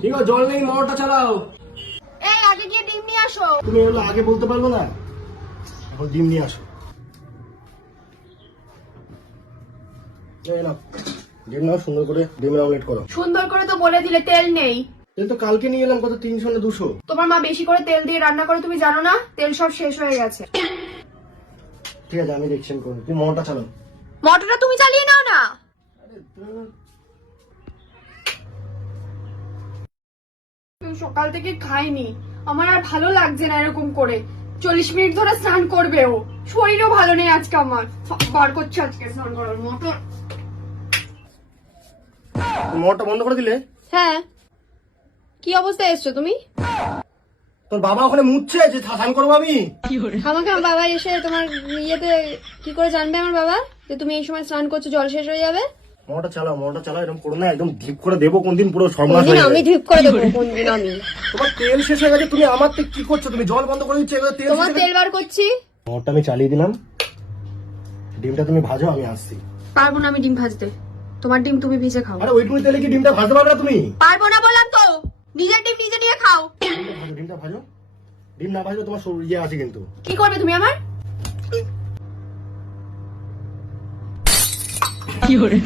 ঠিক আছে জল নেই মোটরটা চালাও এই আগে গিয়ে ডিম নিয়ে আসো। তুমি এগুলো আগে বলতে পারব না? এখন ডিম নিয়ে আসো। এই নাও, ডিম নাও সুন্দর করে ডিমের অমলেট করো। সুন্দর করে তো বলে দিলে তেল নেই। তেল তো কালকে নিয়ে এলাম কত? তিনশো না দুশো? তোমার মা বেশি করে তেল দিয়ে রান্না করে তুমি জানো না? তেল সব শেষ হয়ে গেছে। ঠিক আছে আমি দেখছি আমি করব তুমি মোটরটা চালাও মটরটা তুমি চালিয়ে নাও না। তুমি সকাল থেকে খাইনি আমার আর ভালো লাগছে না এরকম করে। চল্লিশ মিনিট ধরে স্নান করবে ও। শরীরও ভালো নেই আজকে আমার। বার করছে আজকে স্নান করার মটর তুমি মোটরটা বন্ধ করে দিলে? হ্যাঁ। কি অবস্থায় এসছো তুমি? তোর বাবা ওখানে মুছছে যে স্নান করব আমি। আমাকে আমার বাবা এসে তোমার ইয়েতে কি করে জানবে আমার বাবা? যে তুমি এই সময় স্নান করছ জল শেষ হয়ে যাবে? মোটরটা চালাও মোটরটা চালাও এরকম করো না একদম ঢিপ করে দেবো কোনদিন পুরো সর্বনাশ হয়ে আমি যাবে করে দেবো কোনদিন আমি। তোমার তেল শেষ হয়ে গেছে তুমি আমার থেকে কি করছ? তুমি জল বন্ধ করে দিচ্ছ এবার তেল তোমার তেল বার করছি। মোটরটা আমি চালিয়ে দিলাম। ডিমটা তুমি ভাজো আমি আসছি। পারব না আমি ডিম ভাজতে। তোমার ডিম তুমি ভিজে খাও। আরে ওইটুকু তেলে কি ডিমটা ভাজতে পারবে না তুমি? পারব না বললাম তো। নিজের ডিম নিজে নিয়ে খাও। ডিমটা ভাজো। ডিম না ভাজলে তোমার শরীর ইয়ে আছে কিন্তু। কি করবে তুমি আমার? 有人